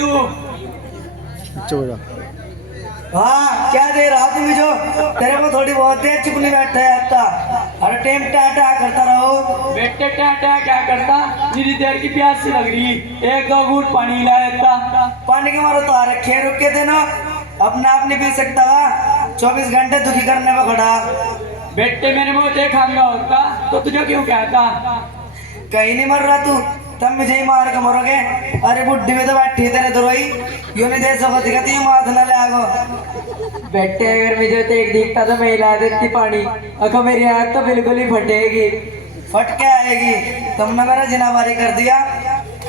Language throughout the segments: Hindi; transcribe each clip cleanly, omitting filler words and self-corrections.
तू? हाँ क्या दे रहा तुम जो तेरे को थोड़ी बहुत देर चुप नहीं बैठा है आता। अरे टेम टाटा करता रहो। बेटे टाटा क्या करता, मेरी देर की प्यास सी लग रही, एक दो घूंट पानी ला देता। पानी के मारो तो आ रखे रुक के देना, अपना आप नहीं पी सकता वा, 24 घंटे दुखी करने में खड़ा। बेटे मेरे मुंह देखांगा होता तो तुझे क्यों कहता? कहीं नहीं मर रहा तू, तब मुझे ही मार के मरोगे। अरे बुढ़ी में तो बैठी तेरे तो रोई, यूं नहीं दे सकती दिखाती माथ न ले आगो। बेटे अगर मुझे तो एक दिखता तो मैं हिला देती पानी, अगर मेरी आँख तो बिल्कुल ही फटेगी। फट के आएगी, तुमने मेरा जिनावारी कर दिया,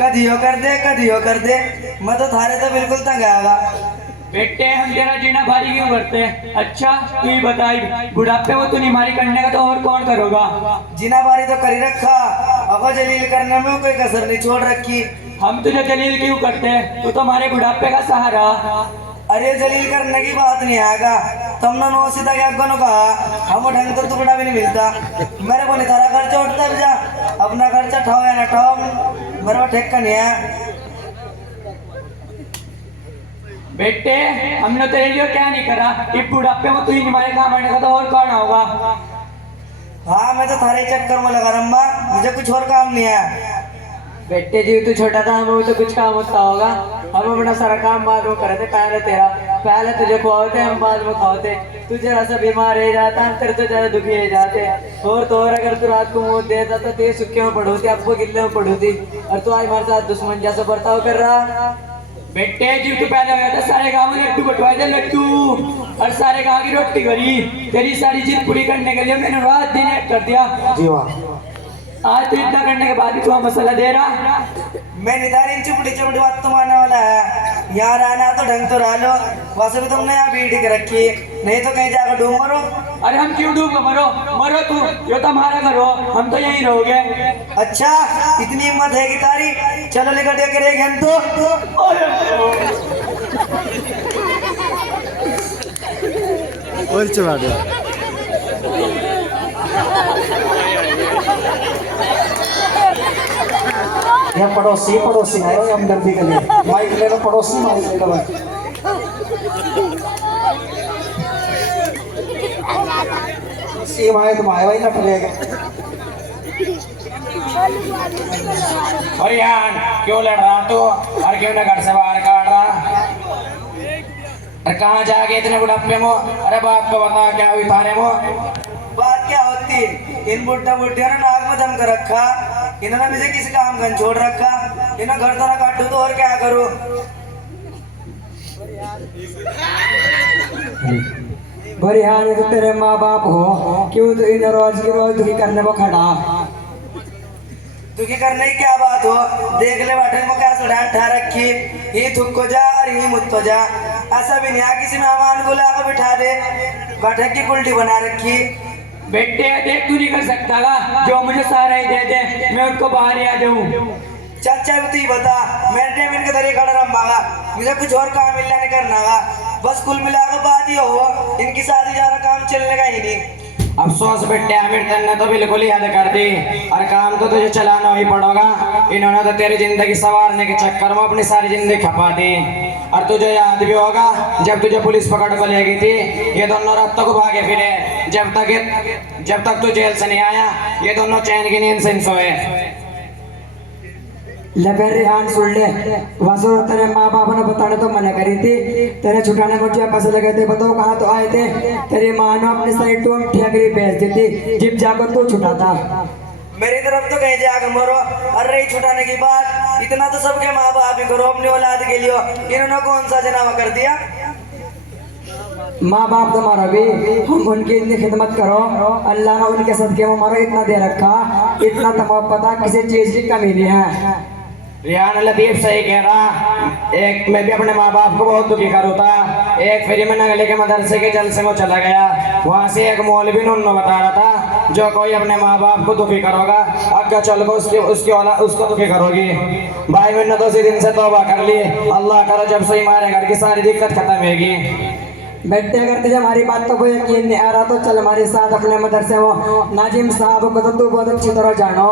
कदियो कर दे कदियो कर दे, मैं तो थारे तो बिल्कुल तंग आएगा। बेटे हम तेरा जीना भारी क्यों करते हैं? अच्छा तू ही बताई, बुढ़ापे वो तू निमारी करने का तो और कौन करोगा? जिनावारी तो कर ही रखा, अब जलील करने में कोई कसर नहीं छोड़ रखी। हम तुझे जलील क्यों करते हैं? तू तो हमारे बुढ़ापे का सहारा। अरे जलील करने की बात नहीं आएगा, तुमने नो सीधा क्या गनो कहा, हम ढंग तो टुकड़ा भी नहीं मिलता। मेरे को नहीं थारा खर्चा उठता जा, अपना खर्चा ठाओ या ना ठाओ, मेरे को ठेका नहीं है। बेटे हमने तेरे लिए क्या नहीं करा, इस बुढ़ापे में तू ही हमारे काम आने का तो और कौन होगा? हाँ मैं तो थारे चक्कर में लगा रम्बा, मुझे कुछ और काम नहीं है। बेटे जी तू छोटा था, हमें तो कुछ काम होता होगा, हम अपना सारा काम बाद में करते। पहले तेरा, पहले तुझे खुआते हम बाद में खाते। तू जरा सा बीमार रह जाता हम तेरे तो ज्यादा दुखी रह जाते। और तो और अगर तू रात को मुँह देता तो तेरे सुखे में पड़ोती, आपको गिल्ले में पड़ोती, और तू आज हमारे साथ दुश्मन जैसा बर्ताव कर रहा। बेटे जी तू पहले गया था सारे गाँव में लड्डू बटवाए थे लड्डू, और सारे गाँव की रोटी करी, तेरी सारी जिद पूरी करने के लिए मैंने रात दिन एक कर दिया। जी वाह, आज तो इतना करने के बाद भी तू मसाला दे रहा। मैं निधारी चुपड़ी चुपड़ी बात तो मानने वाला है। यहाँ रहना तो ढंग तो रह लो, वैसे भी तुमने यहाँ भीड़ के रखी, नहीं तो कहीं जाकर डूब मरो। अरे हम क्यों डूब मरो, मरो तू, यो तो हमारा घर हो, हम तो यहीं रहोगे। अच्छा इतनी हिम्मत है कि तारी, चलो लेकर दे करेंगे हम तो। यहाँ पड़ोसी पड़ोसी आए हम गर्दी के लिए, माइक ले लो पड़ोसी, माइक ले लो। सीम आए तुम आए वही लट लेगा। और यार क्यों लड़ रहा तू, और क्यों ना घर से बाहर काट रहा? अरे कहाँ जाके इतने बुढ़ापे में? अरे बात को बता क्या हुई थारे में? बात क्या होती, इन बुढ़ा बुढ़िया ने नाक में दम कर रखा, इन्होंने मुझे किसी काम का छोड़ रखा, इन्हें घर तरह काटू तो और क्या करूं। बरिहान तो तेरे माँ बाप हो, क्यों तो इन रोज की रोज दुखी करने को खड़ा? दुखी करने की क्या बात हो, देख ले बैठक में क्या सुधार ठा रखी, ही थुक को जा और ही मुत को जा। ऐसा भी नहीं किसी मेहमान को लाकर बिठा दे, बैठक की उल्टी बना रखी। बेटे देख तू नहीं कर सकता का, जो मुझे सहारा ही दे दे मैं उनको बाहर ही आ जाऊं। चाचा तू ही बता, मेरे टाइम इनके दरिया खड़ा रहा, मुझे कुछ और काम मिलना नहीं करना का, बस कुल मिलाकर बात ही हो, इनकी शादी ज्यादा काम चलने का ही नहीं। अफसोस बेटे आमिर ने तो बिल्कुल ही याद कर दी, और काम तो तुझे चलाना ही पड़ेगा। इन्होंने तो तेरी जिंदगी संवारने के चक्कर में अपनी सारी जिंदगी खपा दी। और तुझे याद भी होगा जब तुझे पुलिस पकड़ को ले गई थी, ये दोनों रात तक भागे फिरे, जब तक तू जेल से नहीं आया ये दोनों चैन की नींद से सोए। रेहान सुन ले, वासो तेरे माँ बाप ने बताने तो मना करी थी, तेरे छुटाने को क्या पैसे लगे थे बताओ कहाँ तो आए थे? तेरी माँ ने अपनी सारी टोम ठेकरी बेच दी थी, जिप जाकर तू छुटा था। मेरी तरफ तो कहीं जाकर मरो, और रही छुटाने की बात, इतना तो सबके माँ बाप ही करो अपनी औलाद के लिए, इन्होंने कौन सा जनावा कर दिया? माँ बाप तुम्हारा भी, हम उनकी इतनी खिदमत करो, अल्लाह ने उनके सदके में हमारा इतना दे रखा, इतना तमाम पता किसी चीज की कमी नहीं है। रियान लतीफ सही कह रहा, एक मैं भी अपने माँ बाप को बहुत दुखी करूँ था। एक फिर मैं नगले के मदरसे के जलसे में चला गया, वहाँ से एक मौलवी ने बता रहा था जो कोई अपने माँ बाप को दुखी करोगा आगे चल को उसको दुखी करोगी। भाई मैंने तो उसी दिन से तौबा कर ली, अल्लाह करो जब से हमारे घर की सारी दिक्कत खत्म होगी। बेटे अगर तुझे हमारी बात तो कोई यकीन नहीं आ रहा तो चल हमारे साथ अपने मदरसे में नाजिम साहब को तो तू बहुत अच्छी तरह जानो।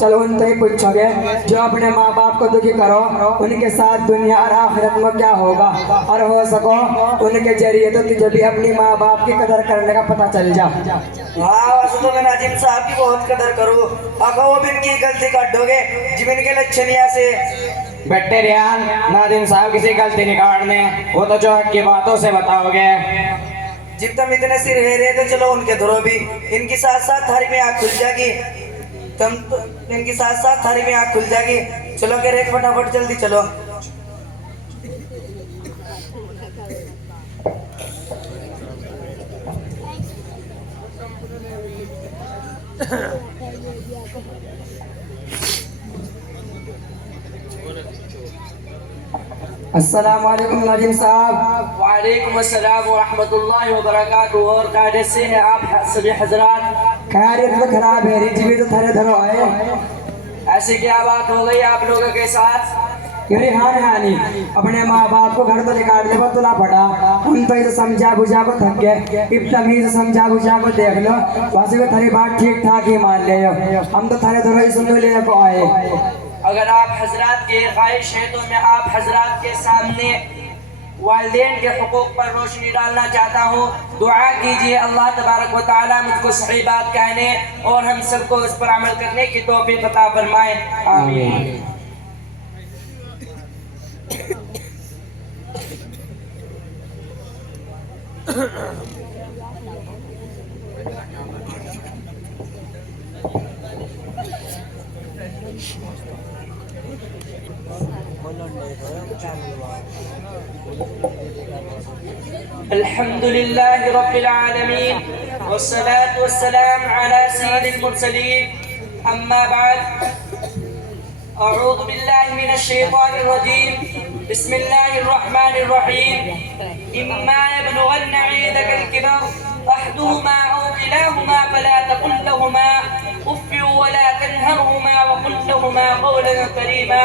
चलो उनसे ही पूछोगे जो अपने माँ बाप को दुखी करो उनके साथ दुनिया और आखिरत में क्या होगा, और हो सको उनके जरिए तो तुझे भी अपनी माँ बाप की कदर करने का पता चल जा। हाँ वैसे तो मैं नाजिम साहब की बहुत कदर करूँ, अगर वो भी इनकी गलती काटोगे जिमिन के लक्षणिया से। बेटे रियान, नादिम साहब किसी गलती नहीं काटने, वो तो जो हक की बातों से बताओगे। जब तुम इतने सिर है रहे तो चलो उनके धरो भी, इनकी साथ साथ थारी में आँख खुल जाएगी। तुम इनकी साथ साथ थारी में आँख खुल जाएगी। चलो के रेख फटाफट जल्दी चलो। अस्सलाम वालेकुम नाजिम साहब। वालेकुम अस्सलाम व रहमतुल्लाहि व बरकातुहू। और खैरियत से हैं आप सभी हजरात? खैरियत तो खराब है, रिज भी तो थारे धरो आए। ऐसी क्या बात हो गई आप लोगों के साथ? क्योंकि हाँ हानि अपने माँ बाप को घर तो निकालने पर तुला पड़ा, हम तो इसे समझा बुझा को थक गए। इब तमीज समझा बुझा को देख लो, वैसे भी थारी बात ठीक ठाक ही मान ले, हम तो थारे धरो ही सुन ले को आए। अगर आप हजरात की ख्वाहिश है तो मैं आप हजरात के सामने वालिदैन के हुकूक पर रोशनी डालना चाहता हूँ। दुआ कीजिए अल्लाह तबारक व तआला मुझको सही बात कहने और हम सबको उस पर अमल करने की तौफीक अता फरमाए, आमीन। अल्हम्दुलिल्लाह रब्बिल आलमीन वस्सलातु वस्सलाम अला सय्यिदिल मुरसलीन अम्मा बाद। अऊज़ु बिल्लाहि मिनश शैतानिर रजीम। बिस्मिल्लाहिर रहमानिर रहीम। इम्मा यबलुगन्ना इंदकल किबर अहदुहुमा औ किलाहुमा फला तकुल लहुमा उफ़्फ़िन वला तनहरहुमा वक़ुल लहुमा क़ौलन करीमा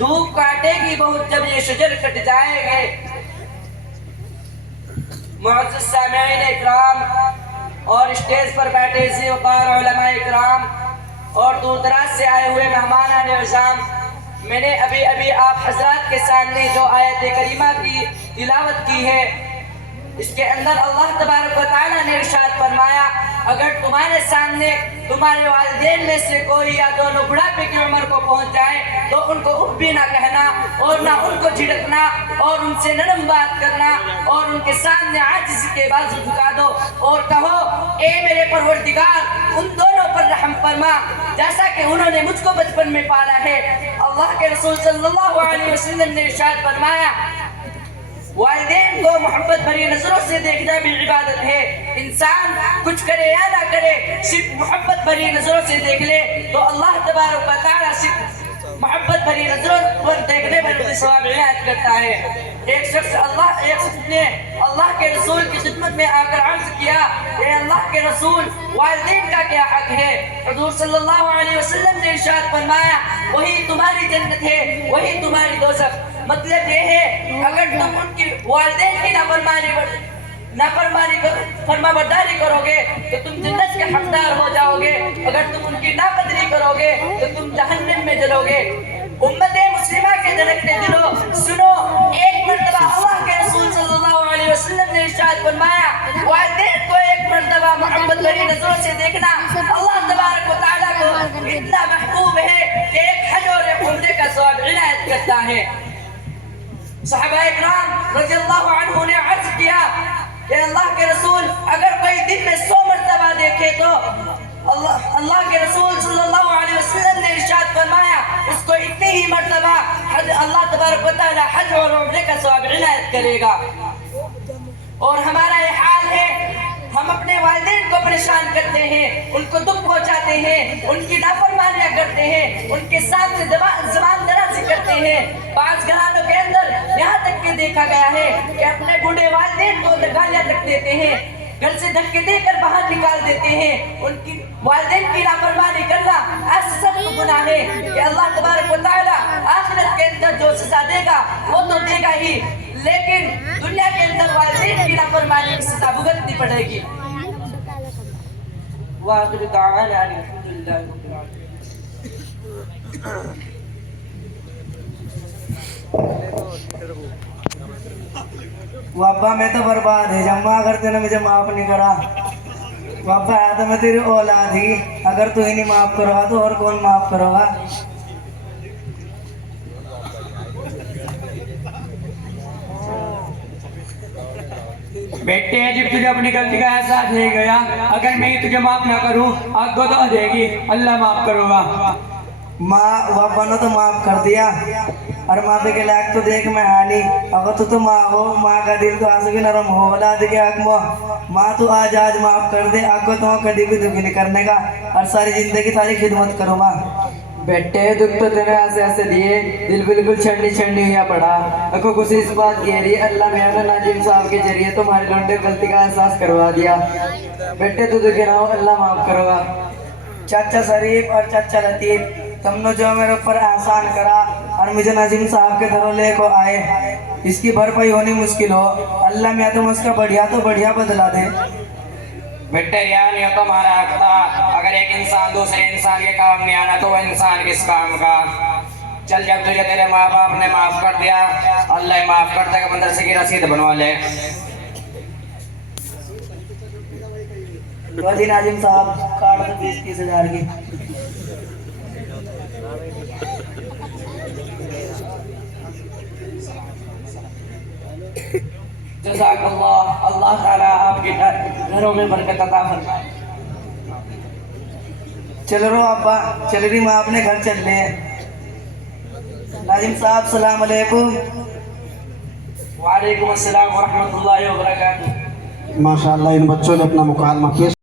धूप काटेगी बहुत जब ये शजर कट जाएंगे। मुअज़्ज़ज़ सामिईन इकराम और स्टेज पर बैठे ज़ीक़ार उलमा इकराम और दूर दराज से आए हुए मेहमान इज़ाम, मैंने अभी अभी आप हजरात के सामने जो आयत करीमा की तिलावत की है, इसके अंदर अल्लाह तबारक व तआला ने इरशाद फरमाया, अगर तुम्हारे सामने तुम्हारे वालिदैन में से कोई या दोनों बुढ़ापे की उम्र को पहुंच जाए तो उनको उफ भी ना कहना और ना उनको झिड़कना और उनसे नरम बात करना और उनके सामने आजिज़ी के बाजू झुका दो और कहो, ए मेरे परवरदिगार उन दोनों पर रहम फरमा जैसा कि उन्होंने मुझको बचपन में पाला है। अल्लाह के रसूल सल्लल्लाहु अलैहि वसल्लम ने इरशाद फरमाया, वालिदैन को मोहब्बत भरी नजरों से देखना भी इबादत है। इंसान कुछ करे या ना करे, सिर्फ मोहब्बत भरी नजरों से देख ले तो अल्लाह तबारक व तआला सिर्फ मोहब्बत भरी नजरों पर देखने पर उसे सवाब इनायत करता है। एक शख्स ने अल्लाह के रसूल की खिदमत में आकर अर्ज किया, ये अल्लाह के रसूल वालिदैन का क्या हक है? हुजूर सल्लल्लाहु अलैहि वसल्लम ने इरशाद फरमाया, वही तुम्हारी जन्नत है, वही तुम्हारी दोज़ख। मतलब ये है अगर तुम उनकी वालिदैन की फरमाबरदारी करोगे तो तुम जन्नत के हकदार हो जाओगे, अगर तुम उनकी नाकदरी करोगे तो तुम जहन्नम में जलोगे। उम्मते मुस्लिमा के धड़कते दिलों सुनो, एक मर्तबा अल्लाह के रसूल सल्लल्लाहु अलैहि वसल्लम ने इरशाद फरमाया, वालिदैन को एक मर्तबा मोहब्बत भरी नजरों से देखना अल्लाह तबारक व तआला को इतना महबूब है कि एक हज और एक उम्रे का सवाब इनायत करता है। सहाबा इकराम रज़ियल्लाहु अन्हु ने अर्ज किया कि अल्लाह के रसूल अगर कोई दिन में 100 मर्तबा देखे तो अल्लाह के रसूल सल्लल्लाहु अलैहि वसल्लम ने इरशाद फरमाया, उसको इतनी ही मर्तबा अल्लाह तबारक व तआला हज और उम्रे का सवाब इनायत करेगा। और हमारा ये हाल है, हम अपने वालिदैन को परेशान करते हैं, उनको दुख पहुंचाते हैं, उनकी नाफरमानियां करते हैं, उनके साथ जबान दराजी करते हैं। बाज घरानों के अंदर यहाँ तक के देखा गया है कि अपने बूढ़े वालिदैन को गालियां तक देते हैं, घर से धक्के देकर बाहर निकाल देते हैं। उनकी वालिदैन की नाफरमानी करना ऐसा सख्त गुनाह है कि अल्लाह तबारक व तआला आखिरत के अंदर जो सजा देगा वो तो देगा ही, लेकिन दुनिया के अंदर वालिदैन की नाफरमानी की सजा भुगतनी पड़ेगी। वाहिर दावाना अल्हम्दुलिल्लाह रब्बिल आलमीन। वापा मैं तो बर्बाद है, जम्मा करते ने मुझे माफ नहीं करा। वापा है तो मैं तेरी औलाद ही, अगर तू ही नहीं माफ करोगा तो और कौन माफ करोगा। बेटे जब तुझे अपनी गलती का एहसास नहीं गया, अगर मैं तुझे माफ ना करूं आग तो देगी, अल्लाह माफ करूंगा। माँ वापा ने तो माफ कर दिया, और माफी के लायक तो देख मैं हानी। अगर तू तो माँ हो, माँ का दिल तो आंसू की नरम हो, औलाद के हक में माँ तू आज माफ कर दे, आपको तो कभी भी दुखी नहीं करने का, और सारी जिंदगी सारी खिदमत करो माँ। बेटे दुख तो तेरे ऐसे ऐसे दिए, दिल बिल्कुल छंडी छंडी हुआ पड़ा। अको कुछ इस बात कह रही अल्लाह मेहमान नाजिम साहब के जरिए तुम्हारे लौंडे गलती का एहसास करवा दिया। बेटे तू दुखी ना हो, अल्लाह माफ करोगा। चाचा शरीफ और चाचा लतीफ, तुमने जो मेरे ऊपर एहसान करा और मुझे नाजिम साहब के धरोले को आए, इसकी भरपाई होनी मुश्किल हो, अल्लाह मैं तुम उसका बढ़िया तो बढ़िया बदला दे। बेटे यार ये तो हमारा हक था, अगर एक इंसान दूसरे इंसान के काम नहीं आना तो वह इंसान किस काम का। चल जब तुझे तेरे माँ बाप ने माफ कर दिया, अल्लाह माफ करता है, मदरसे की रसीद बनवा ले। जी नाजिम साहब काट दो 20-30 हजार की। जज़ाकल्लाह, अल्लाह ताला आपके घरों में बरकत अता फरमाए। चलो रो अब्बा, चल रही माँ अपने घर चल रहे हैं। नाजिम साहब सलाम अलैकुम। वालेकुम अस्सलाम व रहमतुल्लाहि व बरकातुहू। माशाअल्लाह इन बच्चों ने अपना मुकालमा किया।